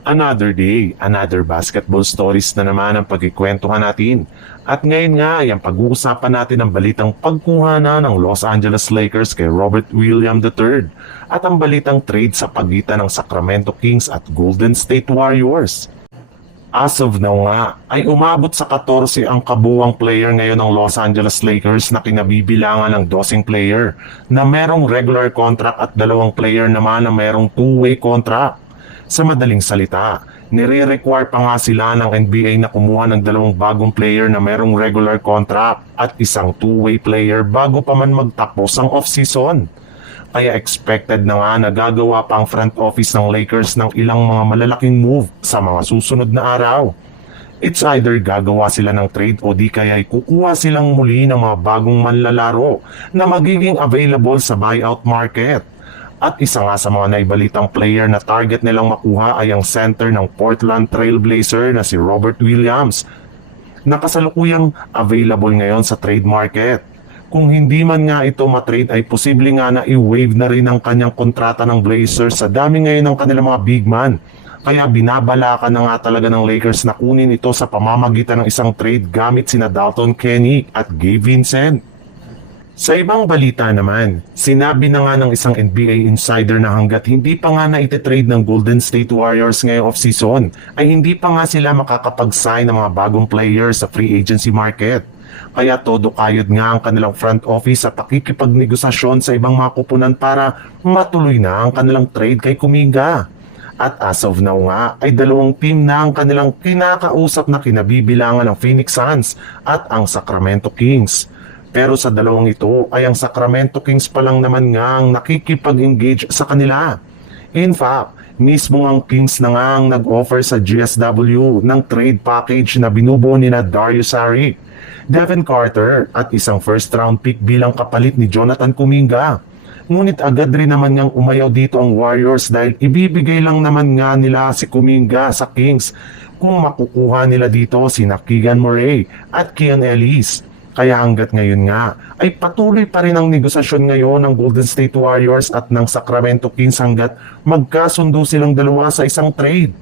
Another day, another basketball stories na naman ang pagkikwentuhan natin. At ngayon nga ay ang pag-uusapan natin ang balitang pagkuha na ng Los Angeles Lakers kay Robert Williams III at ang balitang trade sa pagitan ng Sacramento Kings at Golden State Warriors. As of now nga, ay umabot sa 14 ang kabuuang player ngayon ng Los Angeles Lakers na kinabibilangan ng 12 player na merong regular contract at 2 player naman na merong two-way contract. Sa madaling salita, nire-require pa nga sila ng NBA na kumuha ng 2 bagong player na merong regular contract at isang two-way player bago pa man magtapos ang off-season. Kaya expected na nga na gagawa pa ang front office ng Lakers ng ilang mga malalaking move sa mga susunod na araw. It's either gagawa sila ng trade o di kaya kukuha silang muli ng mga bagong manlalaro na magiging available sa buyout market. At isa nga sa mga naibalitang player na target nilang makuha ay ang center ng Portland Trail Blazer na si Robert Williams na kasalukuyang available ngayon sa trade market. Kung hindi man nga ito matrade ay posible nga na i-waive na rin ang kanyang kontrata ng Blazers sa dami ngayon ng kanilang mga big man. Kaya binabalakan na nga talaga ng Lakers na kunin ito sa pamamagitan ng isang trade gamit sina Dalton Kenny at Gabe Vincent. Sa ibang balita naman, sinabi na nga ng isang NBA insider na hanggat hindi pa nga na-trade ng Golden State Warriors ngayong off-season, ay hindi pa nga sila makakapag-sign ng mga bagong players sa free agency market. Kaya todo kayod nga ang kanilang front office sa pakikipagnegosasyon sa ibang mga kupunan para matuloy na ang kanilang trade kay Kuminga. At as of now nga ay 2 team na ang kanilang kinakausap na kinabibilangan ng Phoenix Suns at ang Sacramento Kings. Pero sa 2 ito ay ang Sacramento Kings pa lang naman nga ang nakikipag-engage sa kanila. In fact, mismo ang Kings na nga ang nag-offer sa GSW ng trade package na binubuo ni na Dario Saric, Devin Carter at isang first round pick bilang kapalit ni Jonathan Kuminga. Ngunit agad rin naman niyang umayaw dito ang Warriors dahil ibibigay lang naman nga nila si Kuminga sa Kings kung makukuha nila dito si Keegan Murray at Keon Ellis. Kaya hanggat ngayon nga ay patuloy pa rin ang negosasyon ngayon ng Golden State Warriors at ng Sacramento Kings hanggat magkasundo silang dalawa sa isang trade.